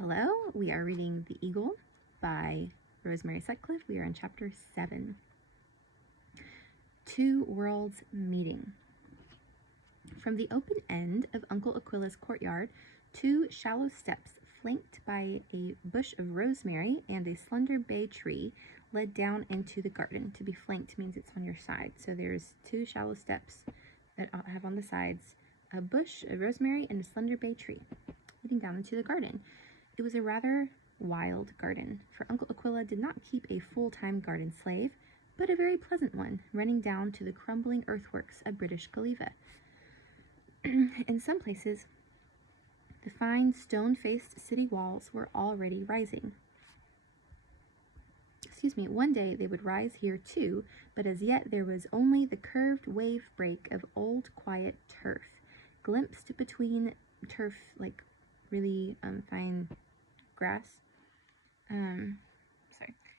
Hello, we are reading The Eagle by Rosemary Sutcliff. We are in chapter 7. Two Worlds Meeting. From the open end of Uncle Aquila's courtyard, two shallow steps flanked by a bush of rosemary and a slender bay tree led down into the garden. To be flanked means it's on your side. So there's two shallow steps that have on the sides a bush of rosemary and a slender bay tree leading down into the garden. It was a rather wild garden, for Uncle Aquila did not keep a full-time garden slave, but a very pleasant one, running down to the crumbling earthworks of British Galeva. In some places, the fine stone-faced city walls were already rising. One day they would rise here too, but as yet there was only the curved wave break of old quiet turf, glimpsed between turf like really fine grass,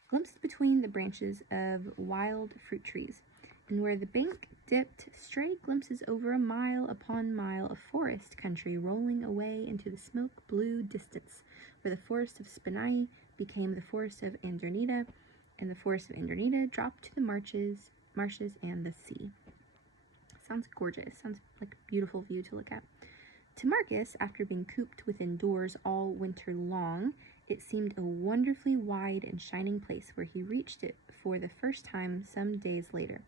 glimpsed between the branches of wild fruit trees, and where the bank dipped, stray glimpses over a mile upon mile of forest country rolling away into the smoke-blue distance, where the forest of Spinai became the forest of Andronida, and the forest of Andronida dropped to the marshes and the sea. Sounds gorgeous. Sounds like a beautiful view to look at. To Marcus, after being cooped within doors all winter long, it seemed a wonderfully wide and shining place where he reached it for the first time some days later.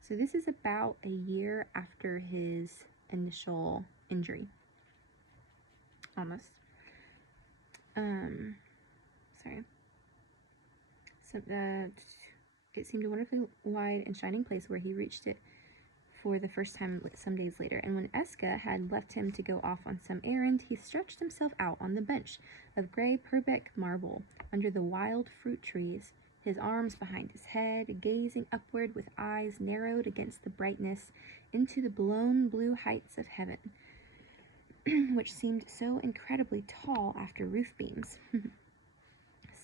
So this is about a year after his initial injury. Almost. It seemed a wonderfully wide and shining place where he reached it for the first time some days later, and when Eska had left him to go off on some errand, he stretched himself out on the bench of gray Purbeck marble under the wild fruit trees, his arms behind his head, gazing upward with eyes narrowed against the brightness into the blown blue heights of heaven, which seemed so incredibly tall after roof beams.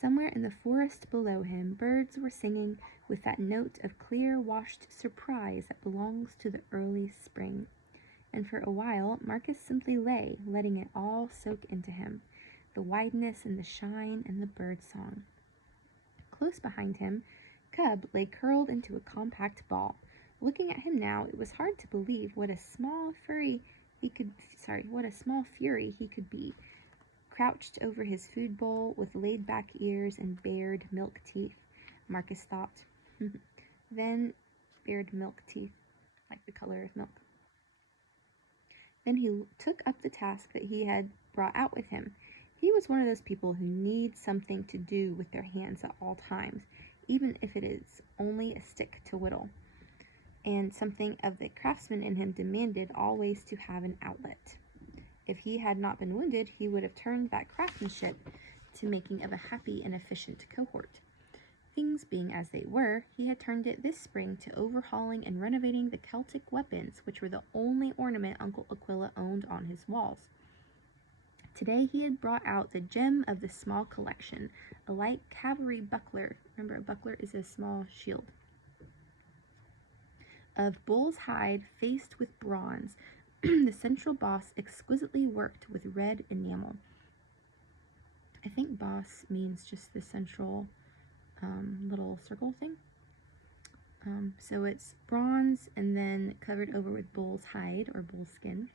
Somewhere in the forest below him, birds were singing with that note of clear, washed surprise that belongs to the early spring. And for a while, Marcus simply lay, letting it all soak into him, the wideness and the shine and the bird song. Close behind him, Cub lay curled into a compact ball. Looking at him now, it was hard to believe what a small fury he could be. Crouched over his food bowl with laid-back ears and bared milk teeth, Marcus thought. Then bared milk teeth, like the color of milk. Then he took up the task that he had brought out with him. He was one of those people who need something to do with their hands at all times, even if it is only a stick to whittle. And something of the craftsman in him demanded always to have an outlet. If he had not been wounded, he would have turned that craftsmanship to making of a happy and efficient cohort. Things being as they were, he had turned it this spring to overhauling and renovating the Celtic weapons, which were the only ornament Uncle Aquila owned on his walls. Today he had brought out the gem of the small collection, a light cavalry buckler. Remember, a buckler is a small shield. Of bull's hide faced with bronze, the central boss exquisitely worked with red enamel. I think boss means just the central little circle thing. So it's bronze and then covered over with bull's hide or bull's skin.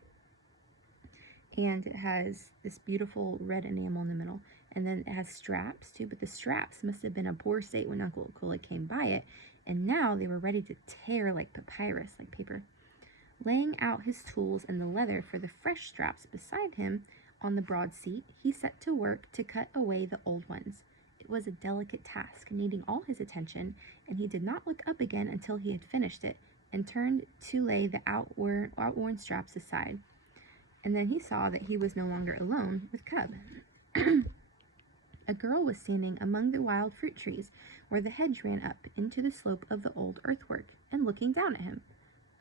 And it has this beautiful red enamel in the middle. And then it has straps too, but the straps must have been in a poor state when Uncle Aquila came by it. And now they were ready to tear like papyrus, like paper. Laying out his tools and the leather for the fresh straps beside him on the broad seat, he set to work to cut away the old ones. It was a delicate task, needing all his attention, and he did not look up again until he had finished it, and turned to lay the outworn straps aside. And then he saw that he was no longer alone with Cub. A girl was standing among the wild fruit trees, where the hedge ran up into the slope of the old earthwork, and looking down at him.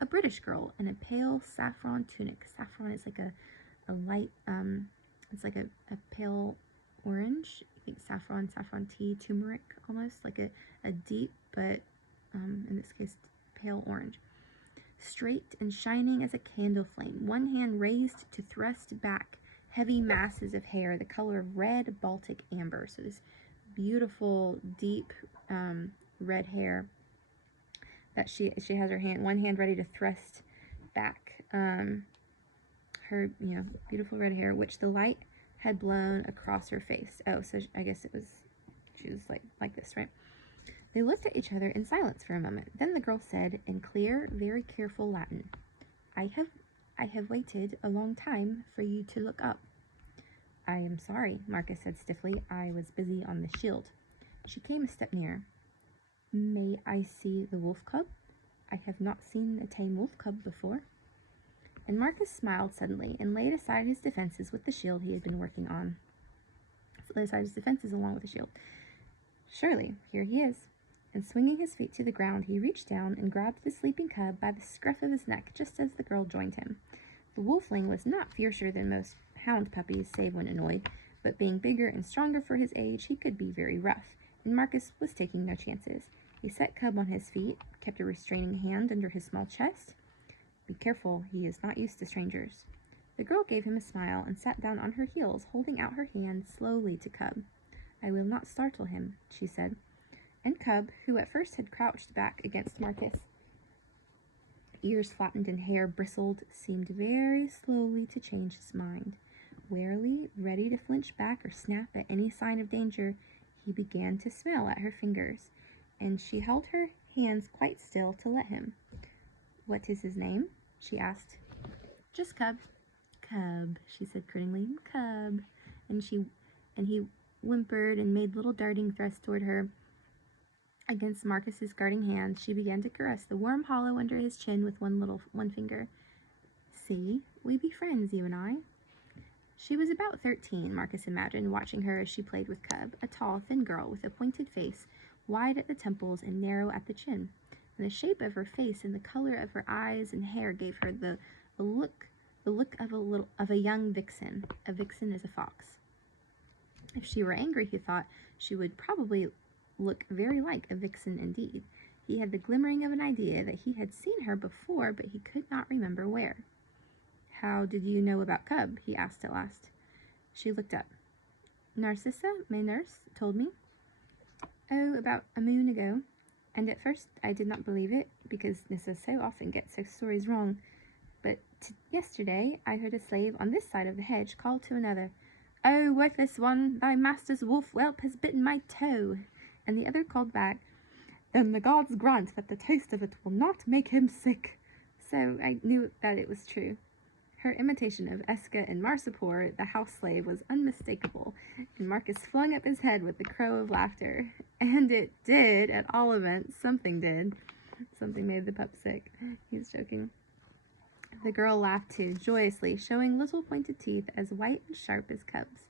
A British girl in a pale saffron tunic. Saffron is like a light, it's like a pale orange. I think saffron tea, turmeric almost, like a deep, but in this case, pale orange. Straight and shining as a candle flame, one hand raised to thrust back heavy masses of hair the color of red Baltic amber. So this beautiful, deep red hair that she has her one hand ready to thrust back her beautiful red hair, which the light had blown across her face. Oh, so I guess she was like this, right? They looked at each other in silence for a moment. Then the girl said in clear, very careful Latin, I have waited a long time for you to look up. I am sorry, Marcus said stiffly. I was busy on the shield. She came a step nearer. May I see the wolf cub? I have not seen a tame wolf cub before. And Marcus smiled suddenly and laid aside his defenses with the shield he had been working on. Laid aside his defenses along with the shield. Surely, here he is. And swinging his feet to the ground, he reached down and grabbed the sleeping cub by the scruff of his neck just as the girl joined him. The wolfling was not fiercer than most hound puppies, save when annoyed, but being bigger and stronger for his age, he could be very rough, and Marcus was taking no chances. He set Cub on his feet, kept a restraining hand under his small chest. Be careful, he is not used to strangers. The girl gave him a smile and sat down on her heels, holding out her hand slowly to Cub. I will not startle him, she said. And Cub, who at first had crouched back against Marcus, ears flattened and hair bristled, seemed very slowly to change his mind. Warily, ready to flinch back or snap at any sign of danger, he began to smell at her fingers, and she held her hands quite still to let him. What is his name? She asked. Just Cub. Cub, she said critically. Cub. And he whimpered and made little darting thrusts toward her. Against Marcus's guarding hand, she began to caress the warm hollow under his chin with one finger. See, we be friends, you and I. She was about 13, Marcus imagined, watching her as she played with Cub, a tall, thin girl with a pointed face, wide at the temples and narrow at the chin. And the shape of her face and the color of her eyes and hair gave her the look of a young vixen. A vixen is a fox. If she were angry, he thought, she would probably look very like a vixen indeed. He had the glimmering of an idea that he had seen her before, but he could not remember where. How did you know about Cub? He asked at last. She looked up. Narcissa, my nurse, told me. Oh, about a moon ago. And at first I did not believe it, because Nissa so often gets her stories wrong. But yesterday I heard a slave on this side of the hedge call to another, Oh, worthless one, thy master's wolf whelp has bitten my toe. And the other called back, Then the gods grant that the taste of it will not make him sick. So I knew that it was true. Her imitation of Eska and Marsupor, the house slave, was unmistakable, and Marcus flung up his head with a crow of laughter. And it did, at all events. Something did. Something made the pup sick. He's joking. The girl laughed too, joyously, showing little pointed teeth as white and sharp as Cub's.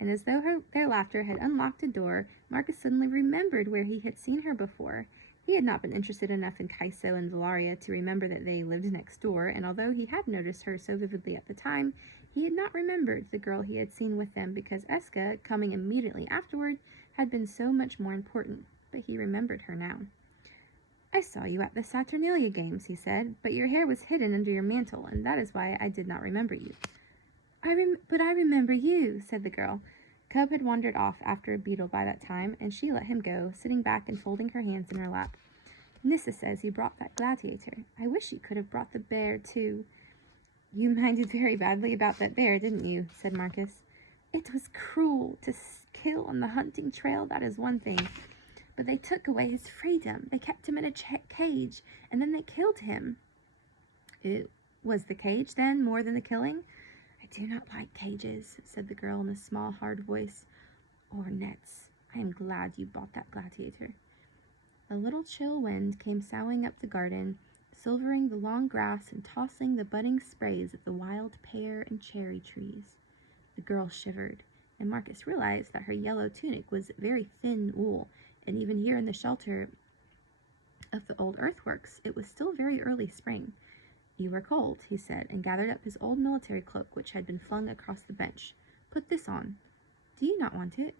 And as though their laughter had unlocked a door, Marcus suddenly remembered where he had seen her before. He had not been interested enough in Kaiso and Valaria to remember that they lived next door, and although he had noticed her so vividly at the time, he had not remembered the girl he had seen with them because Eska, coming immediately afterward, had been so much more important, but he remembered her now. I saw you at the Saturnalia games, he said, but your hair was hidden under your mantle, and that is why I did not remember you. But I remember you, said the girl. Cub had wandered off after a beetle by that time, and she let him go, sitting back and folding her hands in her lap. Nissa says you brought that gladiator. I wish you could have brought the bear, too. You minded very badly about that bear, didn't you? Said Marcus. It was cruel to kill on the hunting trail, that is one thing. But they took away his freedom. They kept him in a cage, and then they killed him. It was the cage, then, more than the killing? I do not like cages, said the girl in a small, hard voice. Or nets. I am glad you bought that gladiator. A little chill wind came soughing up the garden, silvering the long grass and tossing the budding sprays of the wild pear and cherry trees. The girl shivered, and Marcus realized that her yellow tunic was very thin wool, and even here in the shelter of the old earthworks, it was still very early spring. You are cold, he said, and gathered up his old military cloak, which had been flung across the bench. Put this on. Do you not want it?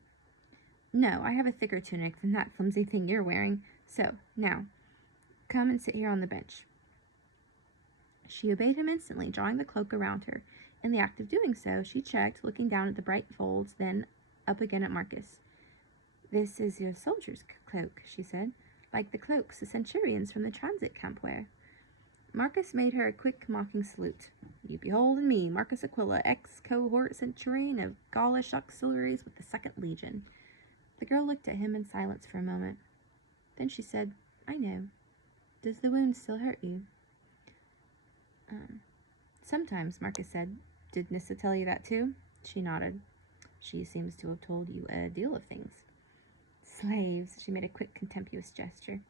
No, I have a thicker tunic than that flimsy thing you're wearing. So, now, come and sit here on the bench. She obeyed him instantly, drawing the cloak around her. In the act of doing so, she checked, looking down at the bright folds, then up again at Marcus. "This is your soldier's cloak," she said, "like the cloaks the centurions from the transit camp wear." Marcus made her a quick, mocking salute. "You behold in me, Marcus Aquila, ex-cohort centurion of Gaulish auxiliaries with the 2nd Legion." The girl looked at him in silence for a moment. Then she said, "I know. Does the wound still hurt you?" Sometimes," Marcus said. "Did Nissa tell you that too?" She nodded. "She seems to have told you a deal of things." "Slaves," she made a quick, contemptuous gesture.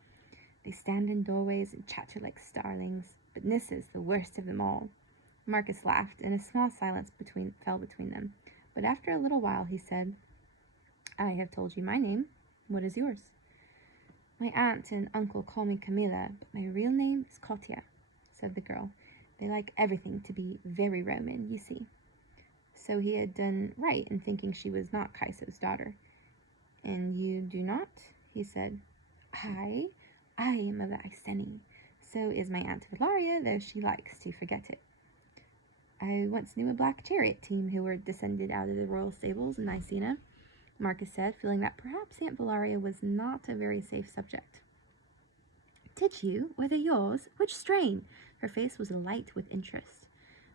"They stand in doorways and chatter like starlings, but Nissa's the worst of them all." Marcus laughed, and a small silence fell between them. But after a little while he said, "I have told you my name. What is yours?" "My aunt and uncle call me Camilla, but my real name is Kotia," said the girl. "They like everything to be very Roman, you see." So he had done right in thinking she was not Kaiso's daughter. "And you do not?" he said. I am of the Iceni. So is my Aunt Valaria, though she likes to forget it. I once knew a black chariot team who were descended out of the royal stables in Icena," Marcus said, feeling that perhaps Aunt Valaria was not a very safe subject. "Did you? Were they yours? Which strain?" Her face was alight with interest.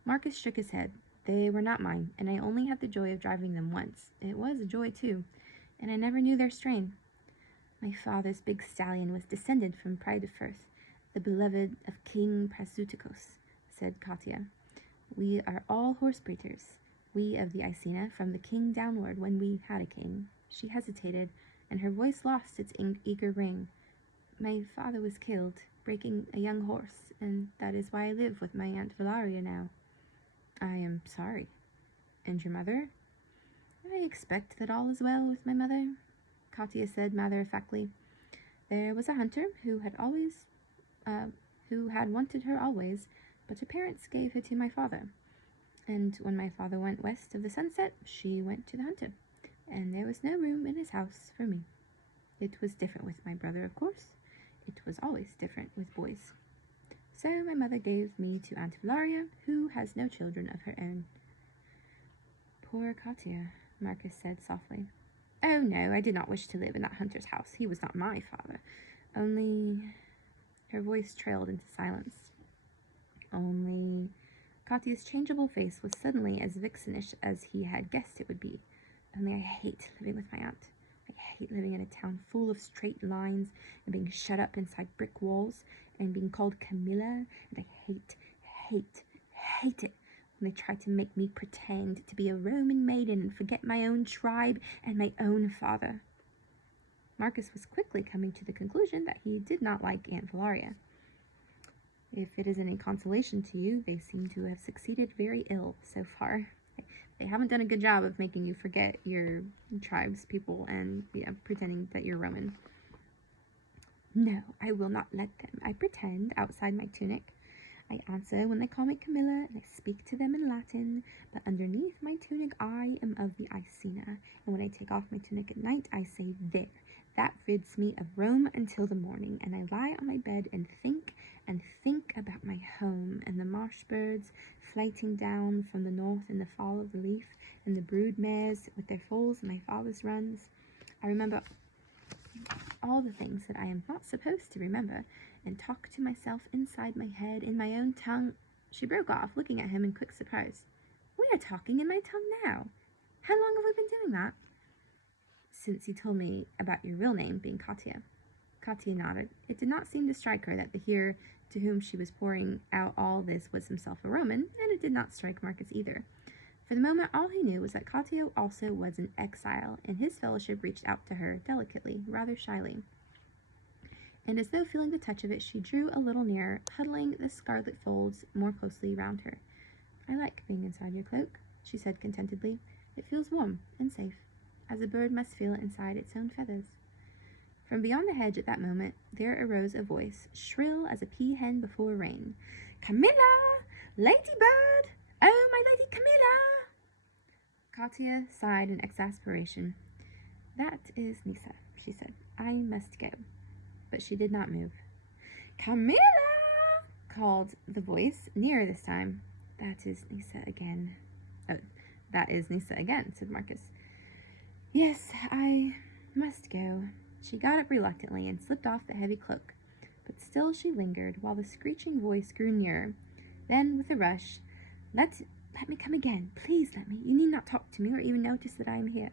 Marcus shook his head. "They were not mine, and I only had the joy of driving them once. It was a joy, too, and I never knew their strain." "My father's big stallion was descended from Pride of Firth, the beloved of King Prasuticos," said Katia. "We are all horse breeders, we of the Icena, from the king downward when we had a king." She hesitated, and her voice lost its eager ring. "My father was killed, breaking a young horse, and that is why I live with my Aunt Valaria now." "I am sorry. And your mother?" "I expect that all is well with my mother," Katia said matter-of-factly. "There was a hunter who had wanted her always, but her parents gave her to my father. And when my father went west of the sunset, she went to the hunter, and there was no room in his house for me. It was different with my brother, of course. It was always different with boys. So my mother gave me to Aunt Valaria, who has no children of her own." "Poor Katia," Marcus said softly. "Oh, no, I did not wish to live in that hunter's house. He was not my father. Only—" Her voice trailed into silence. "Only—" Katia's changeable face was suddenly as vixenish as he had guessed it would be. "Only I hate living with my aunt. I hate living in a town full of straight lines and being shut up inside brick walls and being called Camilla, and I hate it when they try to make me pretend to be a Roman maiden and forget my own tribe and my own father." Marcus was quickly coming to the conclusion that he did not like Aunt Valaria. "If it is any consolation to you, they seem to have succeeded very ill so far. They haven't done a good job of making you forget your tribe's people and pretending that you're Roman." "No, I will not let them. I pretend outside my tunic. I answer when they call me Camilla, and I speak to them in Latin, but underneath my tunic I am of the Icena, and when I take off my tunic at night, I say, 'There, that rids me of Rome until the morning,' and I lie on my bed and think about my home, and the marsh birds flighting down from the north in the fall of the leaf, and the brood mares with their foals in my father's runs. I remember all the things that I am not supposed to remember, and talk to myself inside my head in my own tongue." She broke off, looking at him in quick surprise. "We are talking in my tongue now. How long have we been doing that?" "Since you told me about your real name being Katia." Katia nodded. It did not seem to strike her that the hearer to whom she was pouring out all this was himself a Roman, and it did not strike Marcus either. For the moment, all he knew was that Katia also was an exile, and his fellowship reached out to her delicately, rather shyly. And as though feeling the touch of it, she drew a little nearer, huddling the scarlet folds more closely round her. "I like being inside your cloak," she said contentedly. "It feels warm and safe, as a bird must feel inside its own feathers." From beyond the hedge at that moment, there arose a voice, shrill as a peahen before rain. "Camilla! Lady Bird! Oh, my Lady Camilla!" Katia sighed in exasperation. "That is Nissa," she said. "I must go." But she did not move. "Camilla!" called the voice, nearer this time. "That is Nissa again," Oh, that is Nisa again, said Marcus. Yes, I must go. She got up reluctantly and slipped off the heavy cloak, but still she lingered while the screeching voice grew nearer. Then, with a rush, let me come again. Please let me. You need not talk to me or even notice that I am here.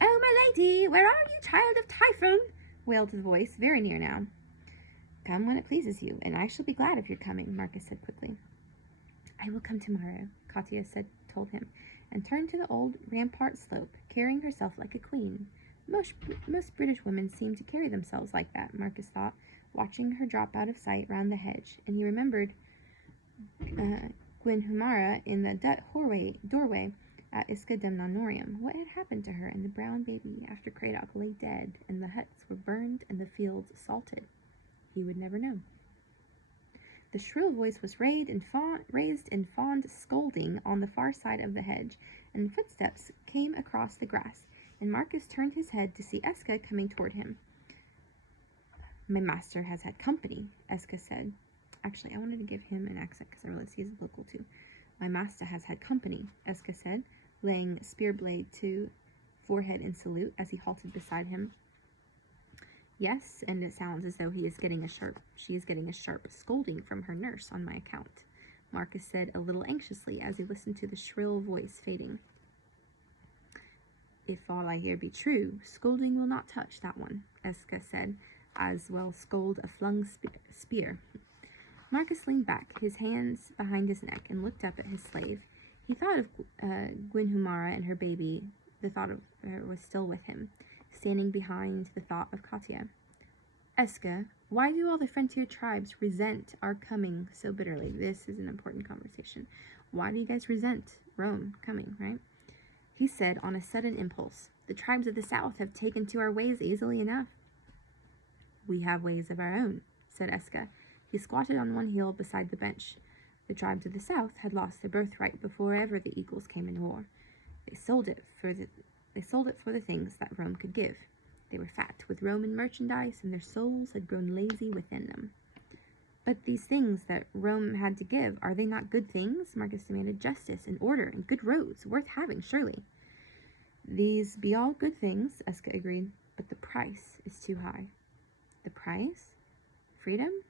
Oh, my lady, where are you, child of Typhon? Wailed the voice, very near now. Come when it pleases you, and I shall be glad if you're coming, Marcus said quickly. I will come tomorrow, Katya told him, and turned to the old rampart slope, carrying herself like a queen. Most British women seem to carry themselves like that, Marcus thought, watching her drop out of sight round the hedge, and he remembered Gwenhumara in the doorway at Iska Demnanorium. What had happened to her and the brown baby after Cradock lay dead and the huts were burned and the fields salted? He would never know. The shrill voice was raised in fond scolding on the far side of the hedge, and footsteps came across the grass, and Marcus turned his head to see Eska coming toward him. My master has had company, Eska said. Actually, I wanted to give him an accent because I realized he's local too. My master has had company, Eska said, laying spear blade to forehead in salute as he halted beside him. Yes, and it sounds as though she is getting a sharp scolding from her nurse on my account, Marcus said a little anxiously as he listened to the shrill voice fading. If all I hear be true, scolding will not touch that one, Eska said, as well scold a flung spear. Marcus leaned back, his hands behind his neck, and looked up at his slave. He thought of Gwenhumara and her baby. The thought of her was still with him, standing behind the thought of Katya. Eska, why do all the frontier tribes resent our coming so bitterly? This is an important conversation. Why do you guys resent Rome coming, right? He said on a sudden impulse, the tribes of the south have taken to our ways easily enough. We have ways of our own, said Eska. He squatted on one heel beside the bench. The tribes of the south had lost their birthright before ever the eagles came in war. They sold it for the things that Rome could give. They were fat with Roman merchandise, and their souls had grown lazy within them. But these things that Rome had to give, are they not good things? Marcus demanded. Justice and order and good roads, worth having, surely. These be all good things, Eska agreed, but the price is too high. The price? Freedom?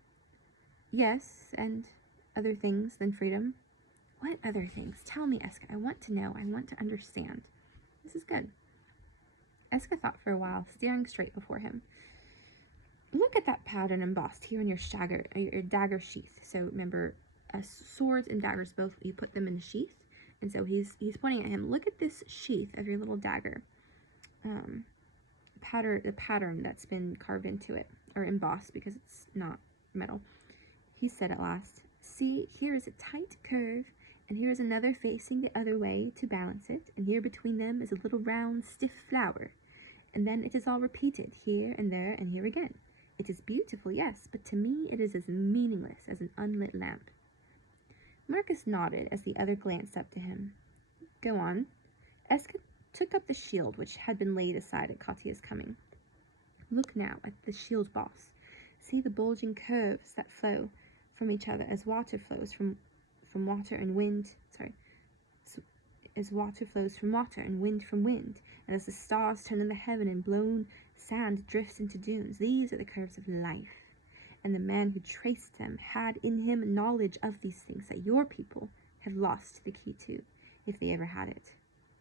Yes, and other things than freedom. What other things? Tell me, Eska. I want to know. I want to understand. This is good. Eska thought for a while, staring straight before him. Look at that pattern embossed here on your dagger sheath. So remember, swords and daggers both, you put them in a sheath. And so he's pointing at him. Look at this sheath of your little dagger. The pattern that's been carved into it, or embossed because it's not metal. He said at last, see, here is a tight curve, and here is another facing the other way to balance it, and here between them is a little round, stiff flower. And then it is all repeated, here and there and here again. It is beautiful, yes, but to me it is as meaningless as an unlit lamp. Marcus nodded as the other glanced up to him. Go on. Eska took up the shield which had been laid aside at Katya's coming. Look now at the shield boss. See the bulging curves that flow from each other as water flows from water and wind. As water flows from water and wind from wind, and as the stars turn in the heaven and blown sand drifts into dunes. These are the curves of life, and the man who traced them had in him knowledge of these things that your people have lost the key to, if they ever had it.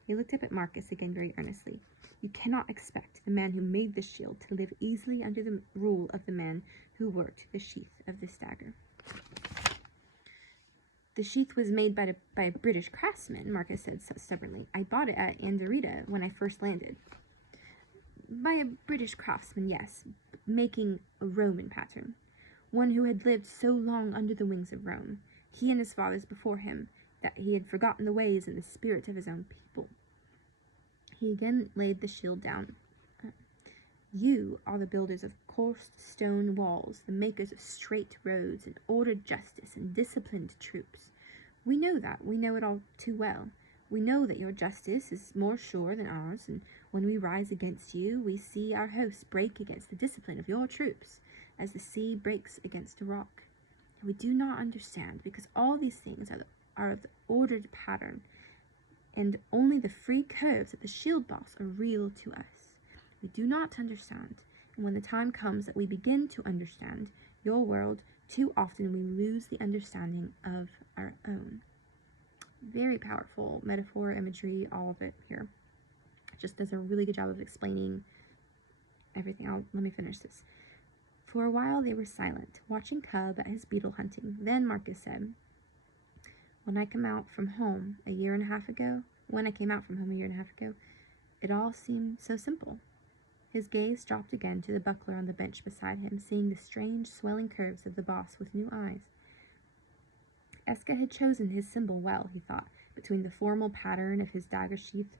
He looked up at Marcus again very earnestly. You cannot expect the man who made this shield to live easily under the rule of the man who worked the sheath of this dagger. The sheath was made by a British craftsman, Marcus said stubbornly. I bought it at Anderida when I first landed. By a British craftsman, yes, making a Roman pattern. One who had lived so long under the wings of Rome, he and his fathers before him, that he had forgotten the ways and the spirit of his own people. He again laid the shield down. You are the builders of coursed stone walls, the makers of straight roads and ordered justice and disciplined troops. We know that. We know it all too well. We know that your justice is more sure than ours, and when we rise against you, we see our hosts break against the discipline of your troops, as the sea breaks against a rock. And we do not understand, because all these things are of the ordered pattern, and only the free curves of the shield boss are real to us. We do not understand, and when the time comes that we begin to understand your world, too often we lose the understanding of our own. Very powerful metaphor, imagery, all of it here. It just does a really good job of explaining everything. Let me finish this. For a while they were silent, watching Cub at his beetle hunting. Then Marcus said, when I came out from home a year and a half ago, it all seemed so simple. His gaze dropped again to the buckler on the bench beside him, seeing the strange, swelling curves of the boss with new eyes. Eska had chosen his symbol well, he thought, between the formal pattern of his dagger sheath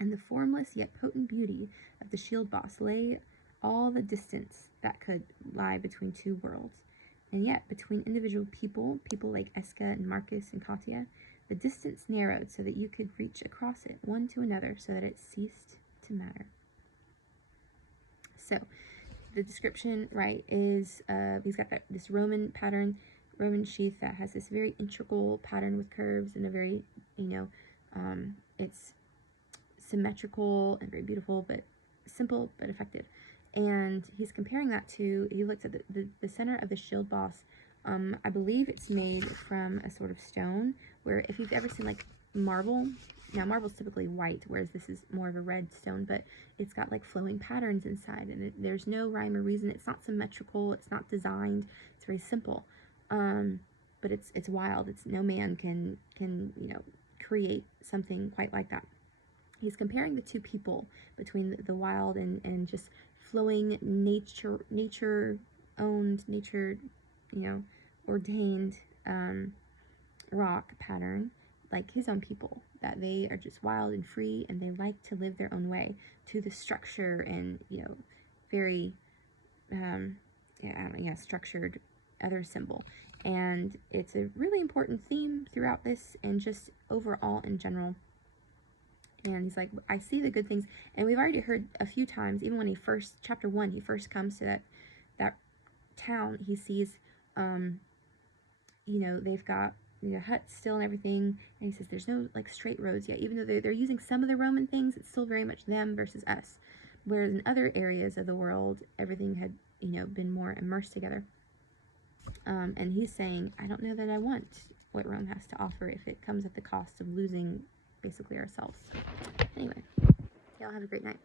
and the formless yet potent beauty of the shield boss lay all the distance that could lie between two worlds. And yet, between individual people like Eska and Marcus and Katya, the distance narrowed so that you could reach across it, one to another, so that it ceased to matter. So, the description, right, is he's got this Roman pattern, Roman sheath that has this very integral pattern with curves and a very, it's symmetrical and very beautiful, but simple but effective. And he's comparing that to, he looks at the center of the shield boss. I believe it's made from a sort of stone, where if you've ever seen like marble, now marble's typically white, whereas this is more of a red stone, but it's got like flowing patterns inside, and there's no rhyme or reason. It's not symmetrical, it's not designed, it's very simple. But it's wild. It's no man can create something quite like that. He's comparing the two people between the wild and just flowing nature-owned, ordained rock pattern, like his own people, that they are just wild and free and they like to live their own way, to the structure and, very, structured other symbol. And it's a really important theme throughout this and just overall in general. And he's like, I see the good things. And we've already heard a few times, even when chapter 1, he first comes to that town, he sees, they've got huts still and everything. And he says, there's no like straight roads yet. Even though they're using some of the Roman things, it's still very much them versus us. Whereas in other areas of the world, everything had, been more immersed together. And he's saying, I don't know that I want what Rome has to offer if it comes at the cost of losing basically ourselves. Anyway, y'all have a great night.